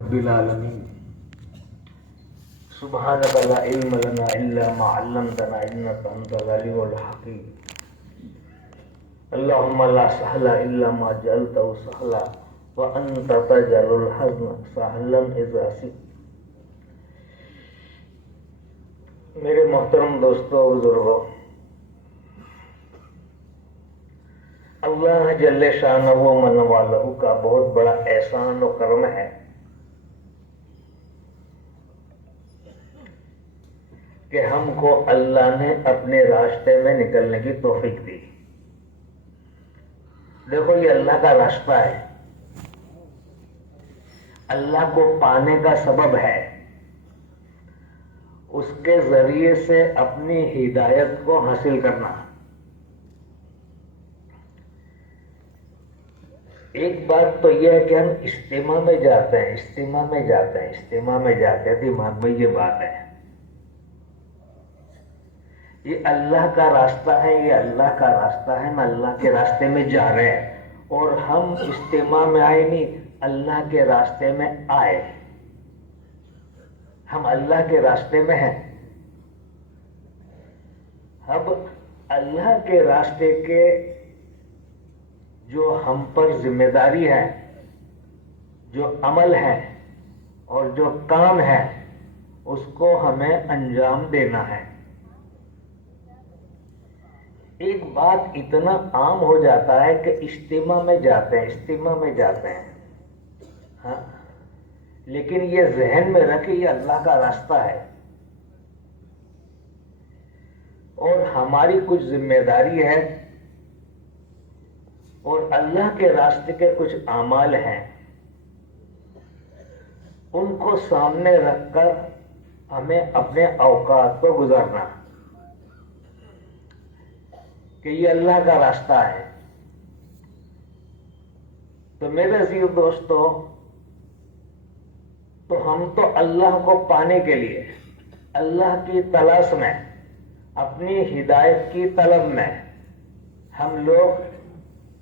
رب العالمين سبحانك لا علم لنا إلا ما علمتنا إنك أنت العليم الحكيم اللهم لا سهل إلا ما جعلته سهلا وأنت تجعل الحزن سهلا إذا شئت. میرے محترم دوستوں اور بزرگوں، اللہ جل شانہ و من والہ کا بہت بڑا احسان و کرم ہے کہ ہم کو اللہ نے اپنے راستے میں نکلنے کی توفیق دی. دیکھو، یہ اللہ کا راستہ ہے، اللہ کو پانے کا سبب ہے، اس کے ذریعے سے اپنی ہدایت کو حاصل کرنا. ایک بات تو یہ ہے کہ ہم اجتماع میں جاتے ہیں، دماغ میں یہ بات ہے، یہ اللہ کا راستہ ہے، ہم اللہ کے راستے میں جا رہے ہیں، اور ہم اجتماع میں آئے نہیں، اللہ کے راستے میں آئے، ہم اللہ کے راستے میں ہیں. اب اللہ کے راستے کے جو ہم پر ذمہ داری ہے، جو عمل ہے اور جو کام ہے، اس کو ہمیں انجام دینا ہے. ایک بات اتنا عام ہو جاتا ہے کہ اجتماع میں جاتے ہیں ہاں، لیکن یہ ذہن میں رکھے یہ اللہ کا راستہ ہے اور ہماری کچھ ذمہ داری ہے اور اللہ کے راستے کے کچھ اعمال ہیں، ان کو سامنے رکھ کر ہمیں اپنے اوقات کو گزارنا کہ یہ اللہ کا راستہ ہے. تو میرے عزیز دوستو، تو ہم تو اللہ کو پانے کے لیے اللہ کی تلاش میں، اپنی ہدایت کی طلب میں ہم لوگ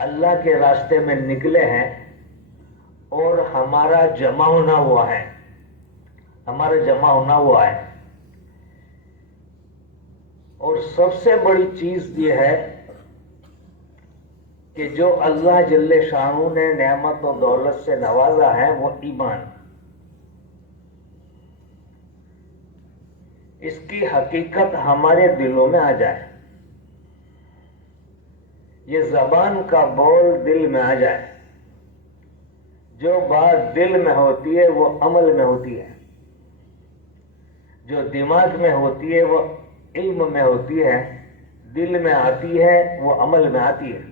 اللہ کے راستے میں نکلے ہیں اور ہمارا جمع ہونا ہوا ہے. اور سب سے بڑی چیز یہ ہے کہ جو اللہ جل شانہ نے نعمت و دولت سے نوازا ہے وہ ایمان. اس کی حقیقت ہمارے دلوں میں آ جائے، یہ زبان کا بول دل میں آ جائے. جو بات دل میں ہوتی ہے وہ عمل میں ہوتی ہے، جو دماغ میں ہوتی ہے وہ علم میں ہوتی ہے، دل میں آتی ہے وہ عمل میں آتی ہے.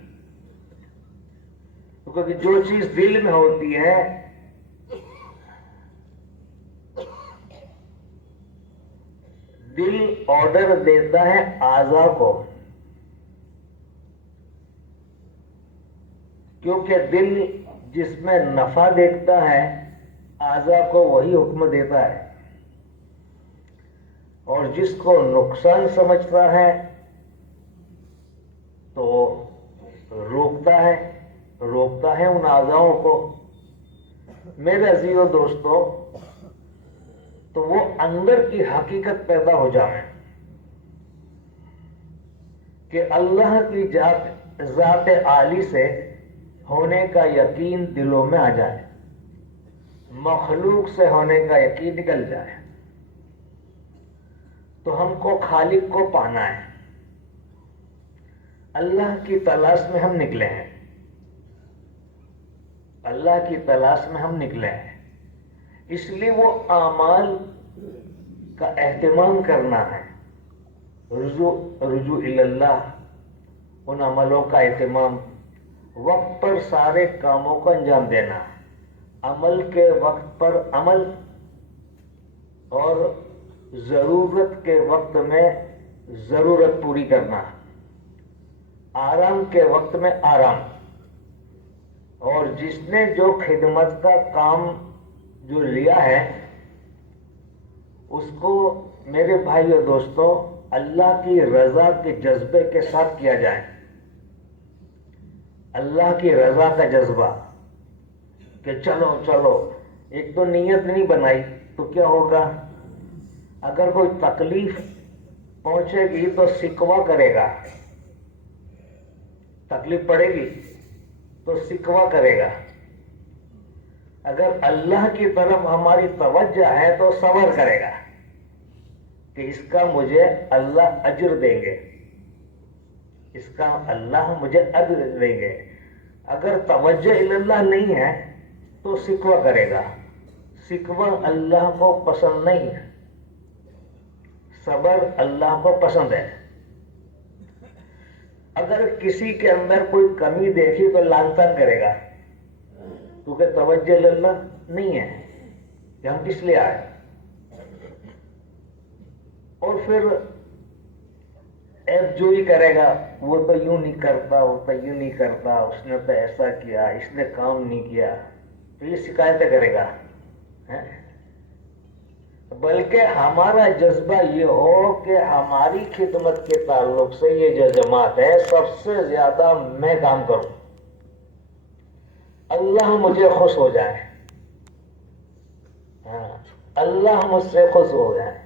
کیونکہ جو چیز دل میں ہوتی ہے دل آرڈر دیتا ہے اعضاء کو، کیونکہ دل جس میں نفع دیکھتا ہے اعضاء کو وہی حکم دیتا ہے، اور جس کو نقصان سمجھتا ہے تو روکتا ہے ان اعضاؤں کو. میرے عزیزو دوستو، تو وہ اندر کی حقیقت پیدا ہو جائے کہ اللہ کی ذات عالی سے ہونے کا یقین دلوں میں آ جائے، مخلوق سے ہونے کا یقین نکل جائے. تو ہم کو خالق کو پانا ہے، اللہ کی تلاش میں ہم نکلے ہیں، اس لیے وہ اعمال کا اہتمام کرنا ہے، رجوع اللہ، ان عملوں کا اہتمام، وقت پر سارے کاموں کو انجام دینا، عمل کے وقت پر عمل، اور ضرورت کے وقت میں ضرورت پوری کرنا، آرام کے وقت میں آرام. اور جس نے جو خدمت کا کام جو لیا ہے اس کو میرے بھائی اور دوستوں اللہ کی رضا کے جذبے کے ساتھ کیا جائے. اللہ کی رضا کا جذبہ کہ چلو ایک تو نیت نہیں بنائی تو کیا ہوگا؟ اگر کوئی تکلیف پہنچے گی تو شکوہ کرے گا، تکلیف پڑے گی تو شکوہ کرے گا۔ اگر اللہ کی طرف ہماری توجہ ہے تو صبر کرے گا کہ اس کا مجھے اللہ اجر دیں گے، اس کا اللہ مجھے اجر دیں گے۔ اگر توجہ اللہ نہیں ہے تو شکوہ کرے گا، شکوہ اللہ کو پسند نہیں ہے، صبر اللہ کو پسند ہے۔ اگر کسی کے اندر کوئی کمی دیکھی تو لعن طعن کرے گا، کیونکہ توجہ اللہ نہیں ہے کہ ہم کس لیے آئے۔ اور پھر ایب جوئی کرے گا، وہ تو یوں نہیں کرتا، وہ تو یوں نہیں کرتا، اس نے تو ایسا کیا، اس نے کام نہیں کیا، تو یہ شکایتیں کرے گا۔ بلکہ ہمارا جذبہ یہ ہو کہ ہماری خدمت کے تعلق سے یہ جو جماعت ہے سب سے زیادہ میں کام کروں، اللہ مجھے خوش ہو جائے، اللہ مجھ سے خوش ہو جائے۔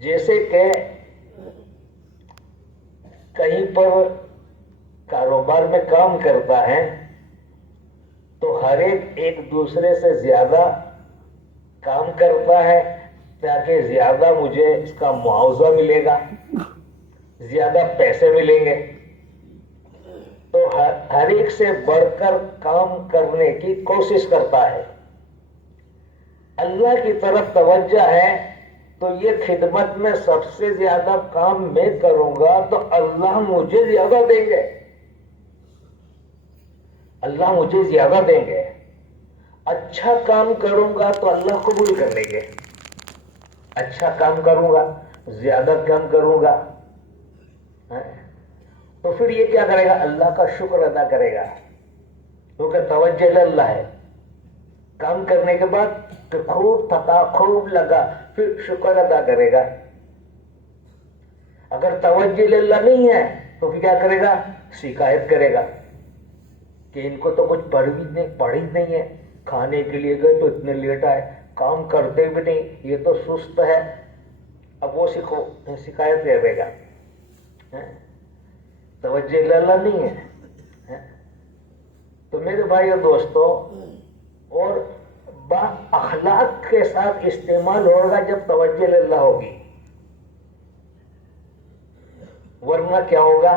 جیسے کہ کہیں پر کاروبار میں کام کرتا ہے تو ہر ایک دوسرے سے زیادہ کام کرتا ہے تاکہ زیادہ مجھے اس کا معاوضہ ملے گا، زیادہ پیسے ملیں گے، تو ہر ایک سے بڑھ کر کام کرنے کی کوشش کرتا ہے۔ اللہ کی طرف توجہ ہے تو یہ خدمت میں سب سے زیادہ کام میں کروں گا تو اللہ مجھے زیادہ دیں گے، اللہ مجھے زیادہ دیں گے۔ اچھا کام کروں گا تو اللہ قبول کر لیں گے، اچھا کام کروں گا، زیادہ کام کروں گا تو پھر یہ کیا کرے گا؟ اللہ کا شکر ادا کرے گا، کیونکہ توجہ اللہ ہے۔ کام کرنے کے بعد کہ خوب تھکا، خوب لگا، پھر شکر ادا کرے گا۔ اگر توجہ اللہ نہیں ہے تو پھر کیا کرے گا؟ شکایت کرے گا کہ ان کو تو کچھ پڑھی نہیں ہے، کھانے کے لیے گئے تو اتنے لیٹ آئے، کام کرتے بھی نہیں، یہ تو سست ہے۔ اب وہ شکایت کرے گا، توجہ اللہ نہیں ہے۔ تو میرے بھائی اور دوستو، اور با اخلاق کے ساتھ استعمال ہوگا جب توجہ اللہ ہوگی، ورنہ کیا ہوگا؟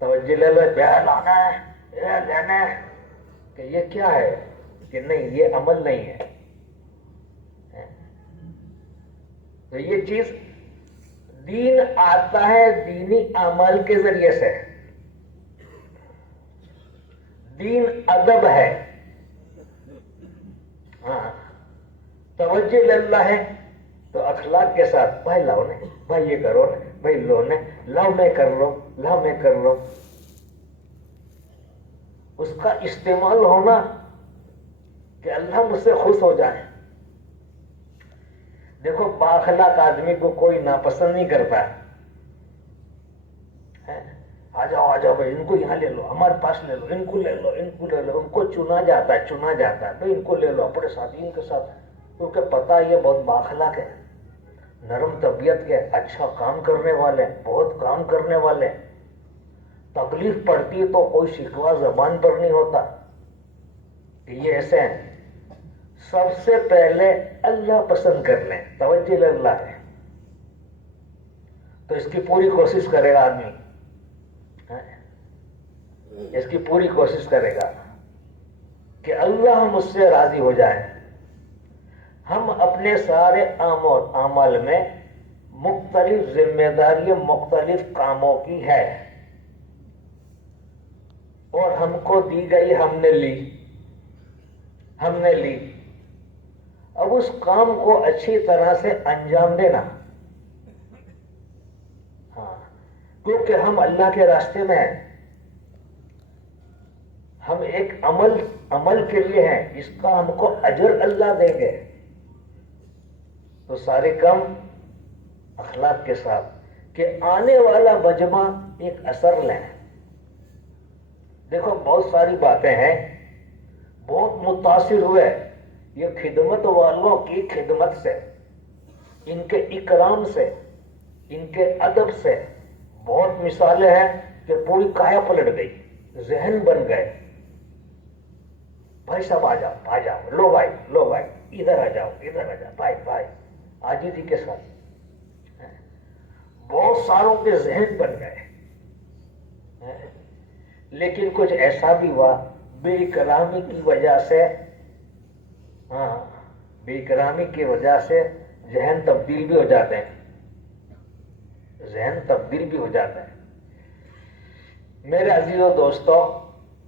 توجہ اللہ بیان آنا ہے، یہ لینا ہے کہ یہ کیا ہے، کہ نہیں یہ عمل نہیں ہے۔ تو یہ چیز دین آتا ہے دینی عمل کے ذریعے سے، دین ادب ہے۔ توجہ اللہ ہے تو اخلاق کے ساتھ، بھائی لاؤ نے، بھائی یہ کرو نے، بھائی لو نے، لاؤ میں کر لو، لاؤ میں کر لو، اس کا استعمال ہونا کہ اللہ مجھ سے خوش ہو جائے۔ دیکھو بااخلاق آدمی کو کوئی ناپسند نہیں کرتا، آ جاؤ بھائی، ان کو یہاں لے لو، ہمارے پاس لے لو، ان کو لے لو، ان کو لے لو، ان کو چنا جاتا ہے تو ان کو لے لو اپنے ساتھی، ان کے ساتھ، کیونکہ پتہ یہ بہت بااخلاق ہے، نرم طبیعت کے، اچھا کام کرنے والے، بہت کام کرنے والے، تکلیف پڑتی ہے تو کوئی شکوہ زبان پر نہیں ہوتا کہ یہ ایسے ہیں۔ سب سے پہلے اللہ پسند کر لیں، توجہ اللہ ہے تو اس کی پوری کوشش کرے گا آدمی، اس کی پوری کوشش کرے گا کہ اللہ مجھ سے راضی ہو جائے۔ ہم اپنے سارے اعمال میں مختلف ذمہ داری مختلف کاموں کی ہے اور ہم کو دی گئی، ہم نے لی، اب اس کام کو اچھی طرح سے انجام دینا، کیونکہ ہم اللہ کے راستے میں ہیں، ہم ایک عمل کے لیے ہیں، اس کا ہم کو اجر اللہ دیں گے، تو سارے کام اخلاق کے ساتھ کہ آنے والا مجمع ایک اثر لیں۔ دیکھو بہت ساری باتیں ہیں، بہت متاثر ہوئے یہ خدمت والوں کی خدمت سے، ان کے اکرام سے، ان کے ادب سے۔ بہت مثالیں ہیں کہ پوری کایا پلٹ گئی، ذہن بن گئے۔ بھائی صاحب آ جاؤ آ جاؤ، لو بھائی لو بھائی، ادھر آ جاؤ ادھر آ جاؤ، بھائی بھائی، عاجزی کے ساتھ۔ بہت ساروں کے ذہن بن گئے، لیکن کچھ ایسا بھی ہوا بے اکرامی کی وجہ سے، ہاں بے اکرامی کی وجہ سے ذہن تبدیل بھی ہو جاتے ہیں، ذہن تبدیل بھی ہو جاتا ہے۔ میرے عزیزو دوستو،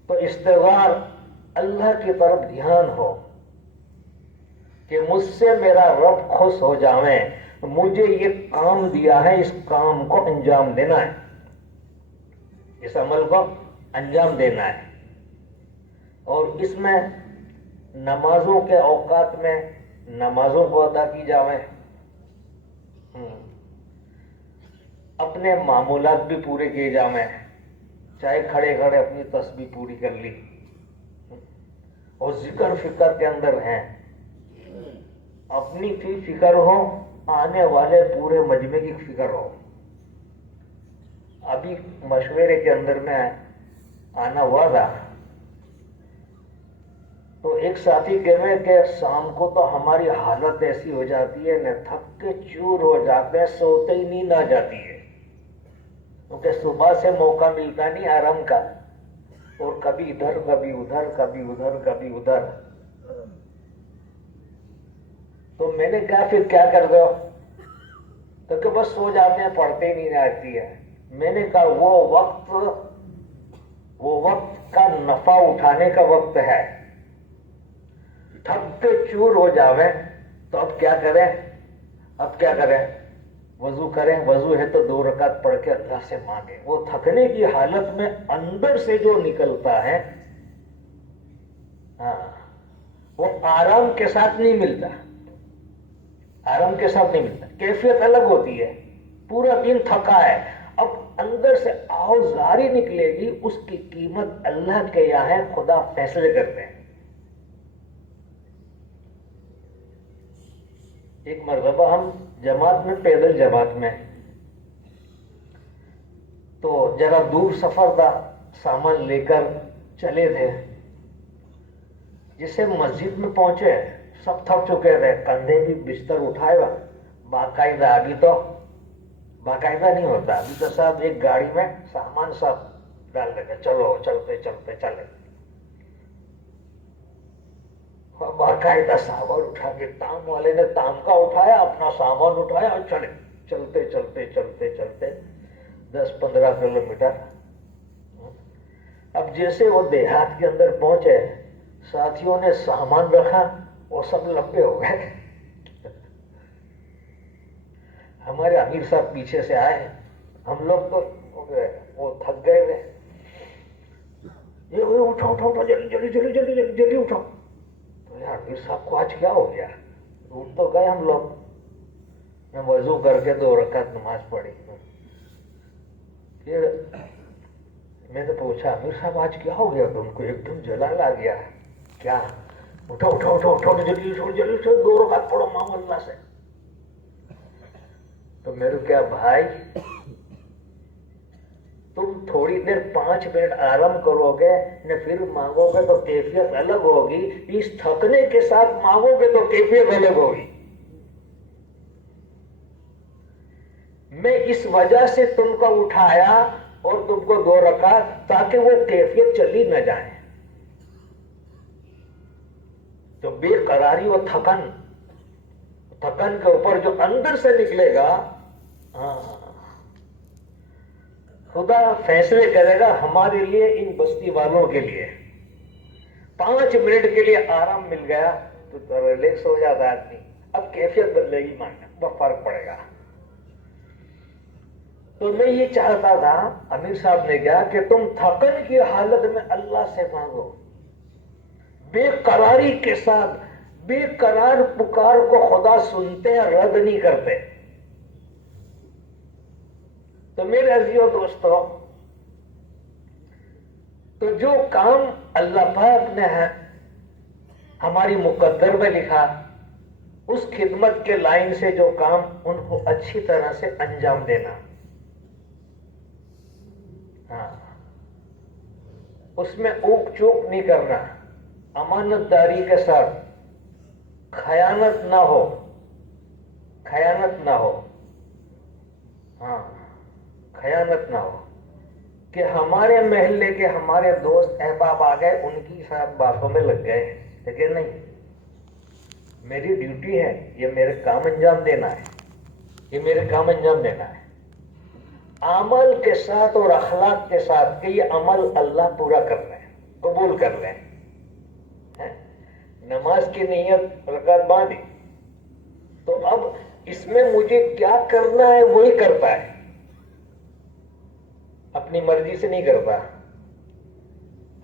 تو استغفار اللہ کی طرف دھیان ہو کہ مجھ سے میرا رب خوش ہو جاویں، مجھے یہ کام دیا ہے، اس کام کو انجام دینا ہے، اس عمل کو انجام دینا ہے۔ اور اس میں نمازوں کے اوقات میں نمازوں کو ادا کی جاویں، اپنے معمولات بھی پورے کیے جاویں، چاہے کھڑے کھڑے اپنی تسبیح پوری کر لی، اور ذکر فکر کے اندر ہیں، اپنی بھی فکر ہو، آنے والے پورے مجمع کی فکر ہو۔ ابھی مشورے کے اندر میں آنا ہوا تھا، تو ایک ساتھی کہہ رہے کہ شام کو تو ہماری حالت ایسی ہو جاتی ہے نہ، تھک کے چور ہو جاتے ہیں، سوتے ہی نیند آ جاتی ہے، کیونکہ صبح سے موقع ملتا نہیں آرام کا، اور کبھی ادھر کبھی ادھر کبھی ادھر کبھی ادھر۔ تو میں نے کہا پھر کیا کر دو؟ تو کہ بس سو جاتے ہیں، پڑھتے ہی نہیں آتی ہے۔ میں نے کہا وہ وقت کا نفع اٹھانے کا وقت ہے، تھک کے چور ہو جاویں تو اب کیا کریں؟ اب کیا کریں؟ وضو کریں، وضو ہے تو 2 رکعت پڑھ کے اللہ سے مانگیں۔ وہ تھکنے کی حالت میں اندر سے جو نکلتا ہے، ہاں وہ آرام کے ساتھ نہیں ملتا، آرام کے ساتھ نہیں ملتا، کیفیت الگ ہوتی ہے۔ پورا دن تھکا ہے، اب اندر سے آوازاری نکلے گی، اس کی قیمت اللہ کے یہاں ہے، خدا فیصلے کرتے ہیں۔ ایک مرتبہ ہم جماعت میں، پیدل جماعت میں، تو ذرا دور سفر تھا، سامان لے کر چلے تھے، جسے مسجد میں پہنچے سب تھک چکے تھے، کندھے بھی بستر اٹھائے ہوا باقاعدہ، ابھی تو باقاعدہ نہیں ہوتا، ابھی تو صاحب ایک گاڑی میں سامان سب ڈال دیتے، چلو چلتے چلتے چلے، باقاعدہ سامان اٹھا کے، تام والے نے تام کا اٹھایا، اپنا سامان اٹھایا اور چلے، چلتے چلتے چلتے چلتے 10-15 کلومیٹر۔ اب جیسے وہ دیہات کے اندر پہنچے، ساتھیوں نے سامان رکھا، وہ سب لمبے ہو گئے۔ ہمارے امیر صاحب پیچھے سے آئے، ہم لوگ تو وہ تھک گئے تھے، یہ اٹھو اٹھو اٹھو، جلدی جلدی جلدی جلدی جلدی جلدی اٹھو۔ تو یار امیر صاحب کو آج کیا ہو گیا؟ اٹھ تو گئے ہم لوگ، میں وضو کر کے 2 رکعت نماز پڑھی۔ پھر میں نے پوچھا امیر صاحب آج کیا ہو گیا تم کو؟ ایک دم جلال آ گیا۔ کیا؟ اٹھو اٹھو اٹھو اٹھو، جلدی اٹھو جلدی اٹھو، 2 رکعت پڑھو، مانگو اللہ سے۔ تو میرے کیا بھائی، تم تھوڑی دیر 5 منٹ آرام کرو گے نہ، پھر مانگو گے تو کیفیت الگ ہوگی، اس تھکنے کے ساتھ مانگو گے تو کیفیت الگ ہوگی۔ میں اس وجہ سے تم کو اٹھایا اور تم کو 2 رکعت، تاکہ وہ کیفیت چلی نہ جائے، تو بے قراری اور تھکن کے اوپر جو اندر سے نکلے گا، خدا فیصلے کرے گا ہمارے لیے، ان بستی والوں کے لیے۔ 5 منٹ کے لیے آرام مل گیا تو ریلیکس ہو جاتا آدمی، اب کیفیت بدلے گی، ماننا بہت فرق پڑے گا۔ تو میں یہ چاہتا تھا، امیر صاحب نے کہا کہ تم تھکن کی حالت میں اللہ سے مانگو، بے قراری کے ساتھ۔ بے قرار پکار کو خدا سنتے ہیں، رد نہیں کرتے۔ تو میرے عزیزو دوستو، تو جو کام اللہ پاک نے ہماری مقدر میں لکھا، اس خدمت کے لائن سے جو کام ان کو اچھی طرح سے انجام دینا. ہاں، اس میں اوک چوک نہیں کرنا، امانت داری کے ساتھ، خیانت نہ ہو، خیانت نہ ہو. ہاں، خیانت نہ ہو کہ ہمارے محلے کے ہمارے دوست احباب آ گئے، ان کی ساتھ باتوں میں لگ گئے، لیکن نہیں، میری ڈیوٹی ہے، یہ میرے کام انجام دینا ہے، یہ میرے کام انجام دینا ہے، عمل کے ساتھ اور اخلاق کے ساتھ کہ یہ عمل اللہ پورا کر لیں، قبول کر لیں. نماز کی نیت رکعت باندھی، تو اب اس میں مجھے کیا کرنا ہے وہی کرتا ہے، اپنی مرضی سے نہیں کرتا،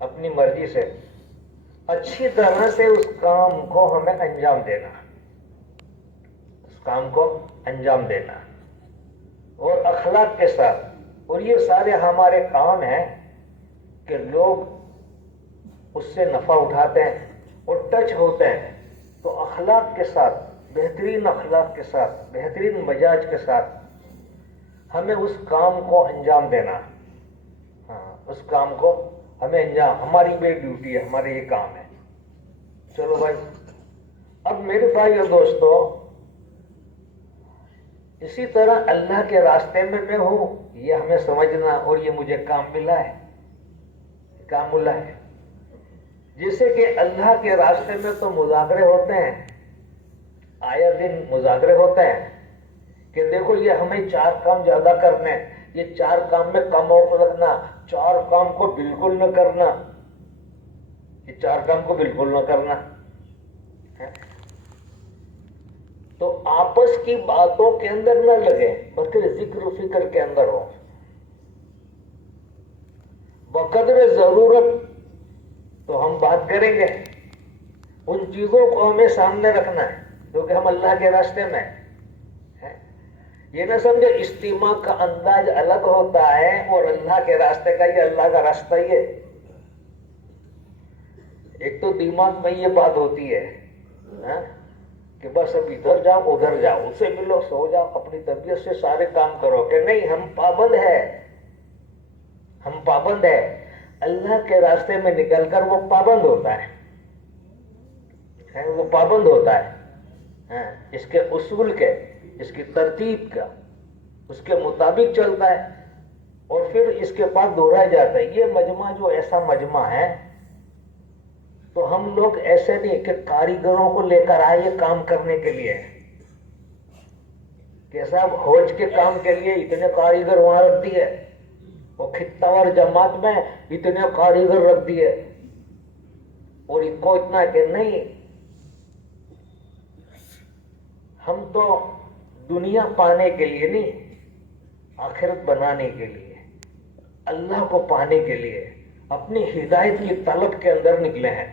اپنی مرضی سے اچھی طرح سے اس کام کو ہمیں انجام دینا، اس کام کو انجام دینا اور اخلاق کے ساتھ. اور یہ سارے ہمارے کام ہیں کہ لوگ اس سے نفع اٹھاتے ہیں اور ٹچ ہوتے ہیں، تو اخلاق کے ساتھ، بہترین اخلاق کے ساتھ، بہترین مزاج کے ساتھ ہمیں اس کام کو انجام دینا. ہاں، اس کام کو ہمیں انجام، ہماری بھی ڈیوٹی ہے، ہمارے یہ کام ہے. چلو بھائی، اب میرے بھائی اور دوستو، اسی طرح اللہ کے راستے میں میں ہوں، یہ ہمیں سمجھنا، اور یہ مجھے کام ملا ہے، کام ملا ہے. جیسے کہ اللہ کے راستے میں تو مذاکرے ہوتے ہیں، آیا دن مذاکرے ہوتے ہیں کہ دیکھو یہ ہمیں 4 کام زیادہ کرنے ہیں، یہ 4 کام میں کم وقت رکھنا، 4 کام کو بالکل نہ کرنا، یہ 4 کام کو بالکل نہ کرنا. تو آپس کی باتوں کے اندر نہ لگے، بلکہ ذکر و فکر کے اندر ہو. بقدر ضرورت تو ہم بات کریں گے، ان چیزوں کو ہمیں سامنے رکھنا ہے کیونکہ ہم اللہ کے راستے میں ہیں. یہ نہ سمجھے اجتماع کا انداز الگ ہوتا ہے اور اللہ کے راستے کا یہ اللہ کا راستہ ہی ہے. ایک تو دماغ میں یہ بات ہوتی ہے کہ بس اب ادھر جاؤ ادھر جاؤ، اسے ملو، سو جاؤ، اپنی طبیعت سے سارے کام کرو، کہ نہیں، ہم پابند ہے، ہم پابند ہے. اللہ کے راستے میں نکل کر وہ پابند ہوتا ہے، وہ پابند ہوتا ہے، اس کے اصول کے، اس کی ترتیب کا، اس کے مطابق چلتا ہے، اور پھر اس کے بعد دوہرایا جاتا ہے. یہ مجمع جو ایسا مجمع ہے، تو ہم لوگ ایسے نہیں کہ کاریگروں کو لے کر آئے کام کرنے کے لیے، کہ صاحب حوج کے کام کے لیے اتنے کاریگر وہاں رکھ دیے، وہ خطہ وار جماعت میں اتنے کاریگر رکھ دیے، اور ان کو اتنا کہ نہیں، ہم تو دنیا پانے کے لیے نہیں، آخرت بنانے کے لیے، اللہ کو پانے کے لیے، اپنی ہدایت کی طلب کے اندر نکلے ہیں،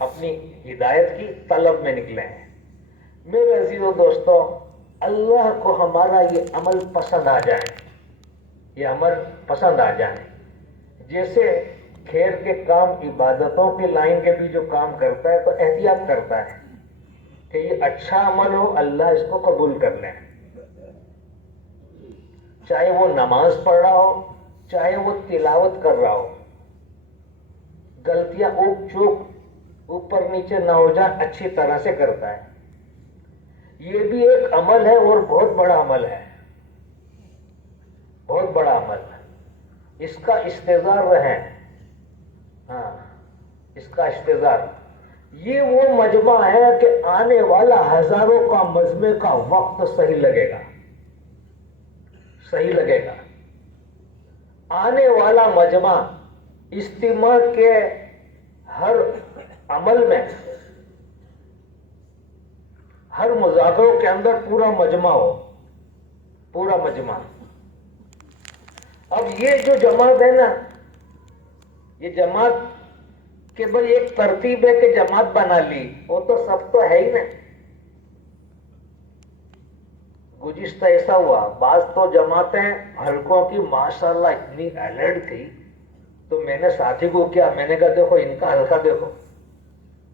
اپنی ہدایت کی طلب میں نکلے ہیں. میرے عزیزو دوستو، اللہ کو ہمارا یہ عمل پسند آ جائے، یہ عمل پسند آ جائے. جیسے خیر کے کام، عبادتوں کے لائن کے بھی جو کام کرتا ہے تو احتیاط کرتا ہے کہ یہ اچھا عمل ہو، اللہ اس کو قبول کر لیں. چاہے وہ نماز پڑھ رہا ہو، چاہے وہ تلاوت کر رہا ہو، غلطیاں اوک چوک اوپر نیچے نہ ہو جائے، اچھی طرح سے کرتا ہے. یہ بھی ایک عمل ہے اور بہت بڑا عمل ہے، بہت بڑا عمل ہے. اس کا استظار رہیں، ہاں، اس کا استظار. یہ وہ مجمع ہے کہ آنے والا ہزاروں کا مجمع کا وقت صحیح لگے گا، صحیح لگے گا. آنے والا مجمع اجتماع کے ہر عمل میں، ہر مذاکروں کے اندر پورا مجمع ہو، پورا مجمع. اب یہ جو جماعت ہے نا، یہ جماعت کہ بھئی ایک ترتیب ہے کہ جماعت بنا لی، وہ تو سب تو ہے ہی نا. گزشتہ ایسا ہوا، بعض تو جماعتیں حلقوں کی ماشاءاللہ اتنی الرٹ تھی، تو میں نے ساتھی کو کیا، میں نے کہا دیکھو ان کا حلقہ دیکھو،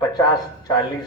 50-40,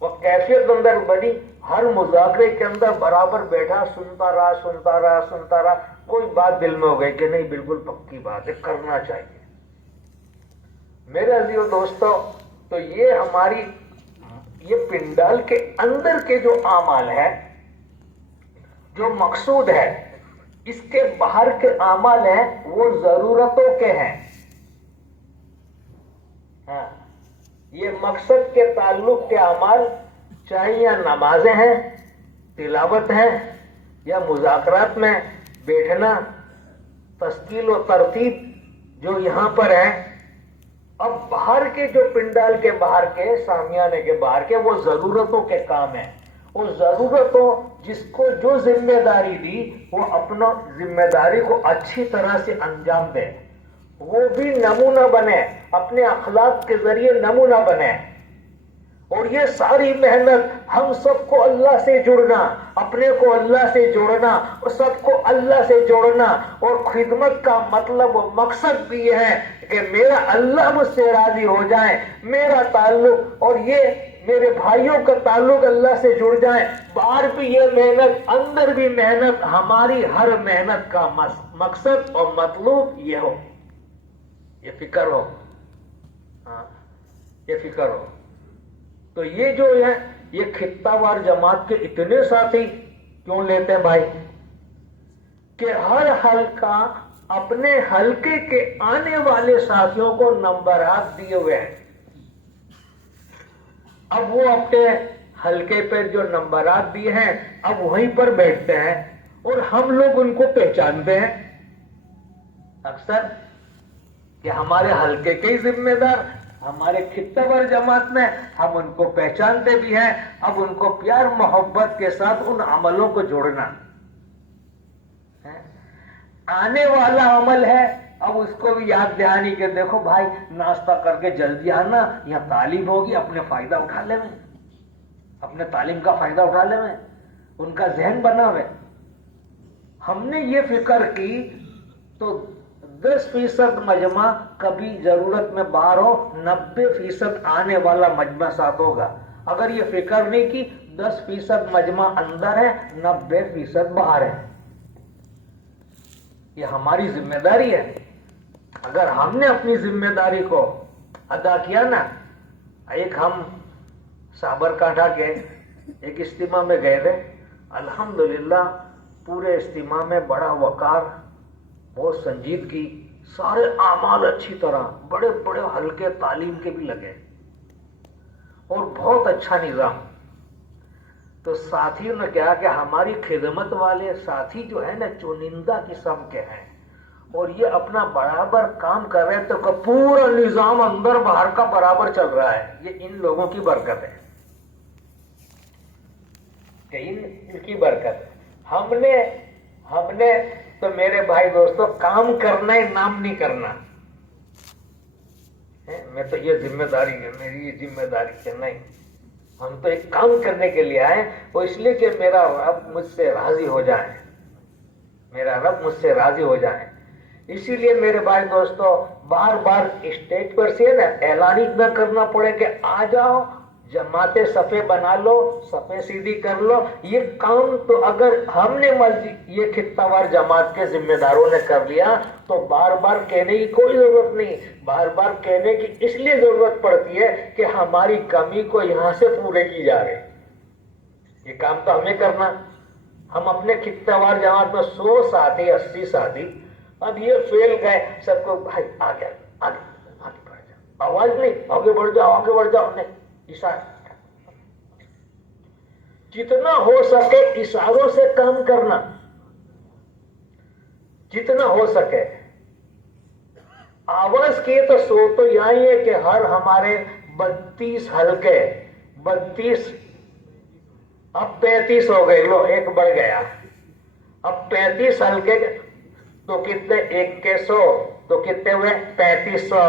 وہ کیفیت اندر بنی، ہر مذاکرے کے اندر برابر بیٹھا، سنتا رہا، کوئی بات دل میں ہو گئی کہ نہیں بالکل پکی بات ہے، کرنا چاہیے۔ میرے عزیزو دوستو، تو یہ ہماری یہ پنڈال کے اندر کے جو اعمال ہے، جو مقصود ہے، اس کے باہر کے اعمال ہیں وہ ضرورتوں کے ہیں۔ ہاں، یہ مقصد کے تعلق کے اعمال، چاہے یا نمازیں ہیں، تلاوت ہیں، یا مذاکرات میں بیٹھنا، تشکیل و ترتیب جو یہاں پر ہے۔ اب باہر کے جو پنڈال کے باہر کے، سامیانے کے باہر کے، وہ ضرورتوں کے کام ہیں۔ وہ ضرورتوں جس کو جو ذمہ داری دی وہ اپنا ذمہ داری کو اچھی طرح سے انجام دے، وہ بھی نمونہ بنے، اپنے اخلاق کے ذریعے نمونہ بنے۔ اور یہ ساری محنت ہم سب کو اللہ سے جڑنا، اپنے کو اللہ سے جوڑنا اور سب کو اللہ سے جوڑنا، اور خدمت کا مطلب و مقصد بھی یہ ہے کہ میرا اللہ مجھ سے راضی ہو جائے، میرا تعلق اور یہ میرے بھائیوں کا تعلق اللہ سے جڑ جائے۔ باہر بھی یہ محنت، اندر بھی محنت، ہماری ہر محنت کا مقصد اور مطلوب یہ ہو، یہ فکر ہو، ہاں یہ فکر ہو۔ تو یہ جو ہے، یہ خطہ وار جماعت کے اتنے ساتھی کیوں لیتے ہیں بھائی؟ کہ ہر حلقہ اپنے حلقے کے آنے والے ساتھیوں کو نمبرات دیے ہوئے ہیں۔ اب وہ اپنے حلقے پہ جو نمبرات دیے ہیں، اب وہیں پر بیٹھتے ہیں اور ہم لوگ ان کو پہچانتے ہیں اکثر کہ ہمارے حلقے کے ہی ذمہ دار، ہمارے خطہ وار جماعت میں ہم ان کو پہچانتے بھی ہیں۔ اب ان کو پیار محبت کے ساتھ ان عملوں کو جوڑنا، آنے والا عمل ہے، اب اس کو بھی یاد دہانی کہ دیکھو بھائی ناشتہ کر کے جلدی آنا، یہاں تعلیم ہوگی، اپنے فائدہ اٹھا لے میں، اپنے تعلیم کا فائدہ اٹھا لے میں، ان کا ذہن بنا ہوئے۔ ہم نے یہ فکر کی تو 10% مجمع کبھی ضرورت میں باہر ہو، 90% آنے والا مجمع ساتھ ہوگا۔ اگر یہ فکر نہیں کی 10% مجمع اندر ہے، 90% باہر ہے۔ یہ ہماری ذمہ داری ہے۔ اگر ہم نے اپنی ذمہ داری کو ادا کیا نا، ایک ہم سابرکانٹھا کے ایک اجتماع میں گئے تھے، الحمدللہ پورے اجتماع میں بڑا وقار، بہت سنجیدگی، سارے اعمال اچھی طرح، بڑے بڑے حلقے تعلیم کے بھی لگے اور بہت اچھا نظام۔ تو ساتھیوں نے کہا کہ ہماری خدمت والے ساتھی جو ہے نا چنندہ قسم کے ہیں اور یہ اپنا برابر کام کر رہے، تو پورا نظام اندر باہر کا برابر چل رہا ہے، یہ ان لوگوں کی برکت ہے، کہ ان کی برکت ہے۔ ہم نے تو میرے بھائی دوستوں کام کرنا ہے، نام نہیں کرنا۔ میں تو یہ ذمہ داری ہے، میری یہ ذمہ داری ہے، نہیں، ہم تو ایک کام کرنے کے لیے آئے، وہ اس لیے کہ میرا رب مجھ سے راضی ہو جائے، میرا رب مجھ سے راضی ہو جائے۔ اسی لیے میرے بھائی دوستو بار بار اسٹیج پر سے نا اعلان ہی نہ کرنا پڑے کہ آ جاؤ، جماعتیں صفے بنا لو، صفے سیدھی کر لو۔ یہ کام تو اگر ہم نے یہ خطہ وار جماعت کے ذمہ داروں نے کر لیا تو بار بار کہنے کی کوئی ضرورت نہیں۔ بار بار کہنے کی اس لیے ضرورت پڑتی ہے کہ ہماری کمی کو یہاں سے پورے کی جا رہے، یہ کام تو ہمیں کرنا۔ ہم اپنے خطہ وار جماعت میں 100 ساتھی 80 ساتھی، اب یہ فیل گئے، سب کو بھائی آگے بڑھ جاؤ، آواز نہیں، آگے بڑھ جاؤ، نہیں، اشارہ، جتنا ہو سکے اشاروں سے کام کرنا، جتنا ہو سکے۔ آواز کی تو سو تو یہی ہے کہ ہر ہمارے 32 حلقے، 32 اب 35 ہو گئے، لو ایک بڑھ گیا، اب 35 حلقے تو کتنے، 1 کے 100 تو کتنے ہوئے 3500۔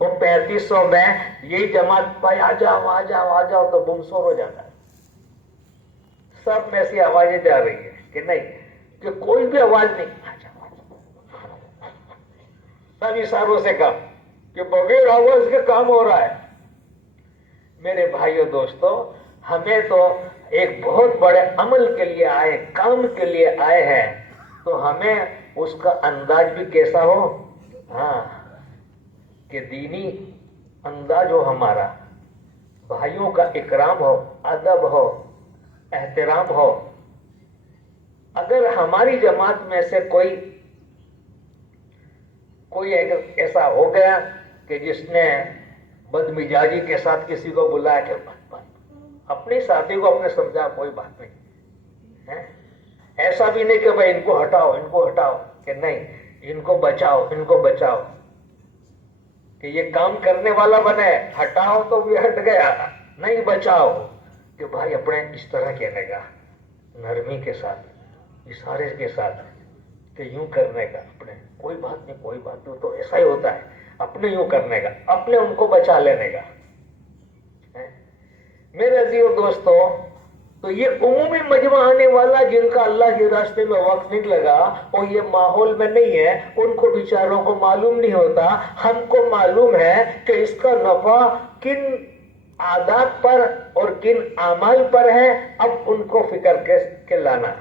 وہ 3500 میں یہی جماعت بھائی آ جاؤ تو بم شور ہو جاتا ہے، سب میں سے آوازیں جا رہی ہیں کہ نہیں، کہ کوئی بھی آواز نہیں، سب اشاروں سے کام، کہ بغیر آواز کے کام ہو رہا ہے۔ میرے بھائیوں دوستو، ہمیں تو ایک بہت بڑے عمل کے لیے آئے، کام کے لیے آئے ہیں، تو ہمیں اس کا انداز بھی کیسا ہو، ہاں، کہ دینی انداز ہو ہمارا، بھائیوں کا اکرام ہو، ادب ہو، احترام ہو۔ اگر ہماری جماعت میں سے کوئی ایسا ہو گیا کہ جس نے بدمزاجی کے ساتھ کسی کو بلایا کہ اپنے ساتھی کو اپنے سمجھا کوئی بات نہیں ہے، ایسا بھی نہیں کہ بھائی ان کو ہٹاؤ، ان کو ہٹاؤ، کہ نہیں، ان کو بچاؤ، ان کو بچاؤ، کہ یہ کام کرنے والا بنے، ہٹاؤ تو بھی ہٹ گیا، نہیں بچاؤ، کہ بھائی اپنے اس طرح کہنے کا، نرمی کے ساتھ، اشارے کے ساتھ، کہ یوں کرنے کا، اپنے کوئی بات نہیں، کوئی بات نہیں، تو ایسا ہی ہوتا ہے، اپنے یوں کرنے کا، اپنے ان کو بچا لینے کا۔ میرے عزیز دوستو، تو یہ عمومی مجمع آنے والا جن کا اللہ کے راستے میں وقت نہیں لگا اور یہ ماحول میں نہیں ہے، ان کو بیچاروں کو معلوم نہیں ہوتا، ہم کو معلوم ہے کہ اس کا نفع کن عادات پر اور کن اعمال پر ہے، اب ان کو فکر کے لانا۔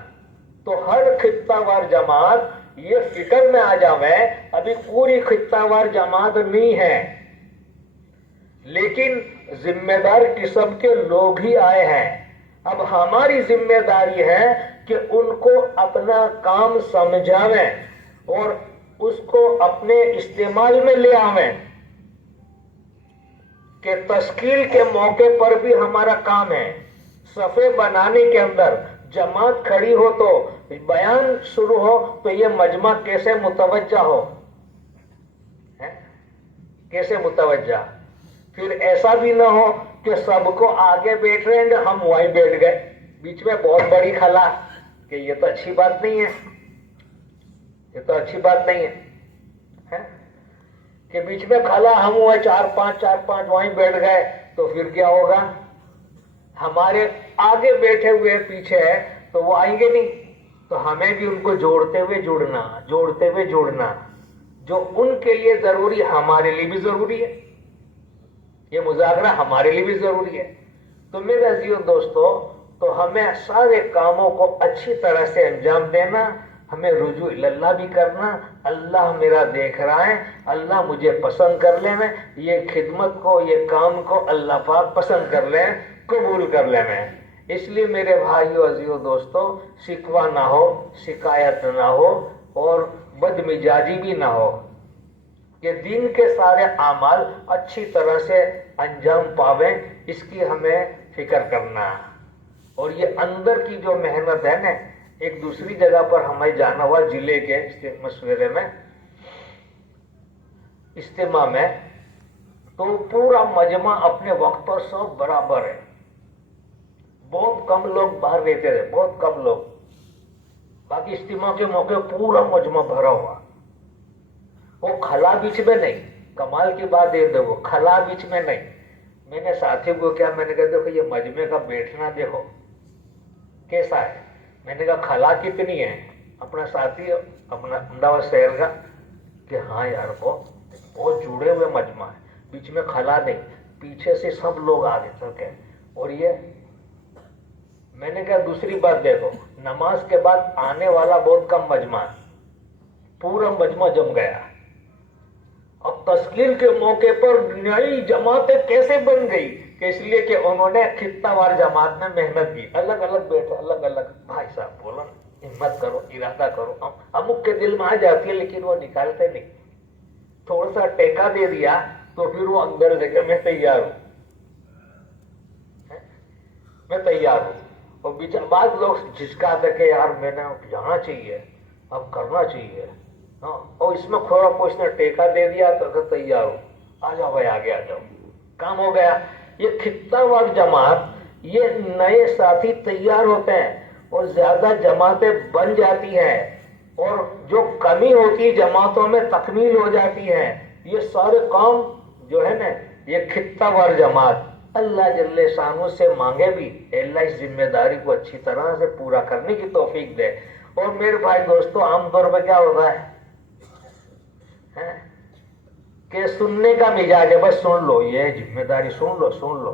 تو ہر خطہ وار جماعت یہ فکر میں آ جاوے، ابھی پوری خطہ وار جماعت نہیں ہے، لیکن ذمہ دار قسم کے لوگ ہی آئے ہیں۔ اب ہماری ذمہ داری ہے کہ ان کو اپنا کام سمجھاویں اور اس کو اپنے استعمال میں لے آویں، کہ تشکیل کے موقع پر بھی ہمارا کام ہے، صفے بنانے کے اندر جماعت کھڑی ہو تو بیان شروع ہو تو یہ مجمع کیسے متوجہ ہو، کیسے متوجہ، پھر ایسا بھی نہ ہو کہ سب کو آگے بیٹھ رہے ہیں، ہم وہیں بیٹھ گئے، بیچ میں بہت بڑی خلا، کہ یہ تو اچھی بات نہیں ہے، یہ تو اچھی بات نہیں ہے، کہ بیچ میں خلا ہم ہوئے چار پانچ وہیں بیٹھ گئے، تو پھر کیا ہوگا، ہمارے آگے بیٹھے ہوئے پیچھے ہے تو وہ آئیں گے نہیں، تو ہمیں بھی ان کو جوڑتے ہوئے جوڑنا، جو ان کے لیے ضروری ہمارے لیے بھی ضروری ہے، یہ مذاکرہ ہمارے لیے بھی ضروری ہے۔ تو میرے عزیز دوستو، تو ہمیں سارے کاموں کو اچھی طرح سے انجام دینا، ہمیں رجوع اللہ بھی کرنا، اللہ میرا دیکھ رہا ہے، اللہ مجھے پسند کر لے میں، یہ خدمت کو، یہ کام کو اللہ پاک پسند کر لیں، قبول کر لیں میں۔ اس لیے میرے بھائیو، عزیزو، دوستو، شکوہ نہ ہو، شکایت نہ ہو اور بدمزاجی بھی نہ ہو، کہ دین کے سارے اعمال اچھی طرح سے انجام پاویں، اس کی ہمیں فکر کرنا۔ اور یہ اندر کی جو محنت ہے نا، ایک دوسری جگہ پر ہمیں جانا ہوا ضلع کے مشورے میں، اجتماع میں، تو پورا مجمع اپنے وقت پر سب برابر ہے، بہت کم لوگ باہر رہتے تھے، بہت کم لوگ، باقی اجتماع کے موقع پورا مجمع بھرا ہوا، وہ کھلا بیچ میں نہیں، کمال کی بات یہ دیکھو، کھلا بیچ میں نہیں۔ میں نے ساتھی کو کیا، میں نے کہا دیکھو یہ مجمع کا بیٹھنا دیکھو کیسا ہے، میں نے کہا کھلا کتنی ہے، اپنا ساتھی اپنا احمدآباد شہر کا، کہ ہاں یار بہت جڑے ہوئے مجمع ہے، بیچ میں کھلا نہیں، پیچھے سے سب لوگ آگے تک ہیں، اور یہ میں نے کہا دوسری بات دیکھو، نماز کے بعد آنے والا بہت کم مجمع ہے، پورا مجمع جم گیا۔ اب تشکیل کے موقع پر نئی جماعتیں کیسے بن گئی، کہ اس لیے کہ انہوں نے خطہ وار جماعت میں محنت کی، الگ الگ بیٹھے، الگ الگ، بھائی صاحب بولو نا، ہمت کرو، ارادہ کرو، ہم کے دل میں آ جاتی ہے لیکن وہ نکالتے نہیں، تھوڑا سا ٹیکا دے دیا تو پھر وہ اندر سے کہ میں تیار ہوں، میں تیار ہوں، اور بیچ بعض لوگ جھجکاتے کہ یار میں نے جانا چاہیے، اب کرنا چاہیے، اور اس میں تھوڑا کچھ نے ٹیکا دے دیا تو تیار ہو، آ جاؤ بھائی آگے آ جاؤ، کام ہو گیا۔ یہ خطہ وار جماعت، یہ نئے ساتھی تیار ہوتے ہیں اور زیادہ جماعتیں بن جاتی ہیں، اور جو کمی ہوتی جماعتوں میں تکمیل ہو جاتی ہے۔ یہ سارے کام جو ہے نا، یہ خطہ وار جماعت اللہ جل شانہ سے مانگے بھی، اللہ اس ذمہ داری کو اچھی طرح سے پورا کرنے کی توفیق دے۔ اور میرے بھائی دوستو، عام طور پہ کیا ہوتا ہے کہ سننے کا مزاج ہے، بس سن لو، یہ ذمہ داری سن لو،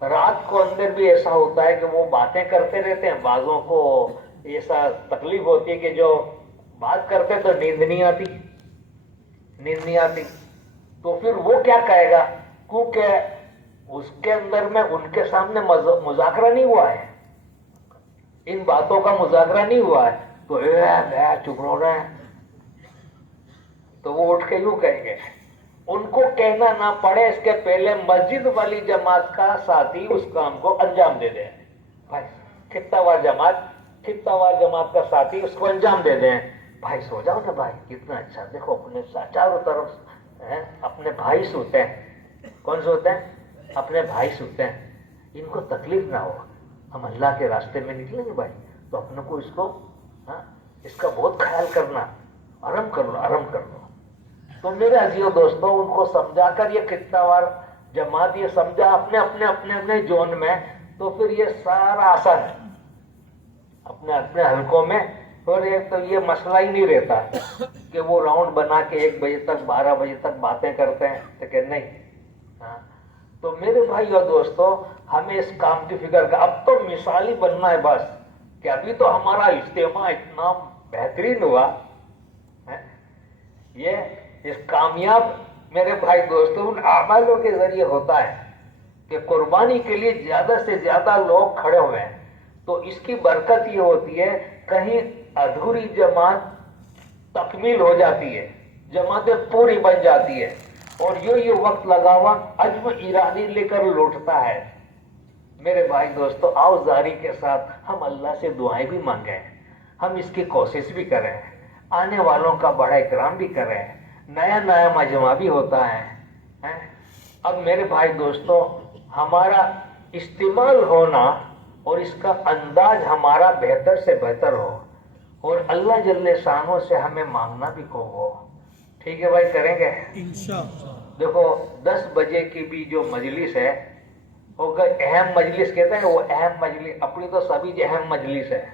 رات کو اندر بھی ایسا ہوتا ہے کہ وہ باتیں کرتے رہتے ہیں. بعضوں کو ایسا تکلیف ہوتی ہے کہ جو بات کرتے تو نیند نہیں آتی. تو پھر وہ کیا کہے گا؟ کیونکہ اس کے اندر میں ان کے سامنے مذاکرہ نہیں ہوا ہے, ان باتوں کا مذاکرہ نہیں ہوا ہے, تو چپ رو رہے ہیں. تو وہ اٹھ کے یوں کہیں گے, ان کو کہنا نہ پڑے اس کے پہلے مسجد والی جماعت کا ساتھی اس کام کو انجام دے دیں. بھائی کتنا وار جماعت کا ساتھی اس کو انجام دے دیں. بھائی سو جاؤ نا بھائی, کتنا اچھا, دیکھو اپنے چاروں طرف اپنے بھائی سوتے ہیں. کون سوتے ہیں؟ اپنے بھائی سوتے ہیں. ان کو تکلیف نہ ہو, ہم اللہ کے راستے میں نکلیں گے بھائی, تو اپنے کو اس کا بہت خیال کرنا, آرام کر لو. تو میرے عزیزو دوستوں, ان کو سمجھا کر یہ کتنا بار جماعت یہ سمجھا اپنے زون میں, تو پھر یہ سارا آسان ہے اپنے حلقوں میں. اور ایک تو یہ مسئلہ ہی نہیں رہتا کہ وہ راؤنڈ بنا کے 1 بجے تک 12 بجے تک باتیں کرتے ہیں, تو کہ نہیں. تو میرے بھائی اور دوستوں, ہمیں اس کام کی فکر کا اب تو مثالی بننا ہے بس, کہ ابھی تو ہمارا اجتماع اتنا بہترین ہوا. یہ اس کامیاب میرے بھائی دوستوں ان اعمالوں کے ذریعے ہوتا ہے کہ قربانی کے لیے زیادہ سے زیادہ لوگ کھڑے ہوئے ہیں. تو اس کی برکت یہ ہوتی ہے, کہیں ادھوری جماعت تکمیل ہو جاتی ہے, جماعتیں پوری بن جاتی ہے, اور یہ وقت لگا ہوا عزم ارادی لے کر لوٹتا ہے. میرے بھائی دوستو, آؤ زاری کے ساتھ ہم اللہ سے دعائیں بھی مانگیں, ہم اس کی کوشش بھی کریں, آنے والوں کا بڑا اکرام بھی کریں, نیا مجمع بھی ہوتا ہے. اب میرے بھائی دوستو, ہمارا استعمال ہونا اور اس کا انداز ہمارا بہتر سے بہتر ہو, اور اللہ جل شانہ سے ہمیں مانگنا بھی ہو. ٹھیک ہے بھائی, کریں گے انشاءاللہ. دیکھو 10 بجے کی بھی جو مجلس ہے وہ اہم مجلس کہتے ہیں, وہ اہم مجلس اپنی تو سبھی اہم مجلس ہے.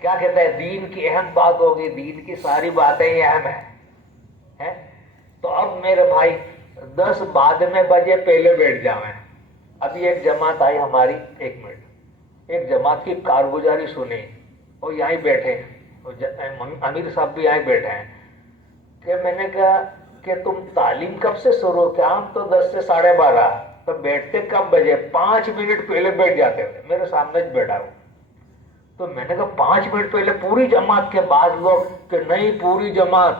کیا کہتا ہے, دین کی اہم بات ہوگی, دین کی ساری باتیں ہی اہم ہیں. تو اب میرے بھائی 10 بعد میں بجے پہلے بیٹھ جاؤیں. ابھی ایک جماعت آئی ہماری, 1 منٹ, ایک جماعت کی کارگزاری سنی, اور یہیں بیٹھے امیر صاحب بھی یہیں بیٹھے ہیں, کہ میں نے کہا کہ تم تعلیم کب سے شروع کیا؟ ہم تو 10 سے 12:30. تو بیٹھتے کب بجے؟ 5 منٹ پہلے بیٹھ جاتے تھے, میرے سامنے بیٹھا ہوں. تو میں نے کہا 5 منٹ پہلے پوری جماعت کے بعد لوگ کہ نہیں پوری جماعت.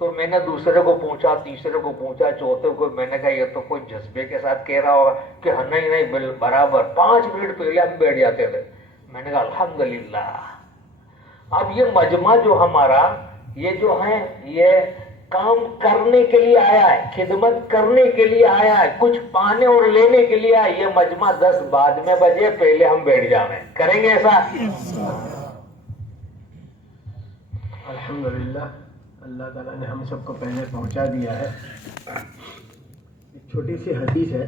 تو میں نے دوسرے کو پوچھا, تیسرے کو پوچھا, چوتھے کو, میں نے کہا یہ تو کوئی جذبے کے ساتھ کہہ رہا ہوگا کہ نہیں برابر 5 منٹ پہلے ہم بیٹھ جاتے تھے. میں نے کہا الحمدللہ. اب یہ مجمع جو ہمارا یہ جو ہے, یہ کام کرنے کے لیے آیا ہے, خدمت کرنے کے لیے آیا ہے, کچھ پانے اور لینے کے لیے آیا. یہ مجمع 10 بعد میں بجے پہلے ہم بیٹھ جائیں, کریں گے ایسا؟ الحمدللہ, اللہ تعالیٰ نے ہم سب کو پہلے پہنچا دیا ہے. ایک چھوٹی سی حدیث ہے,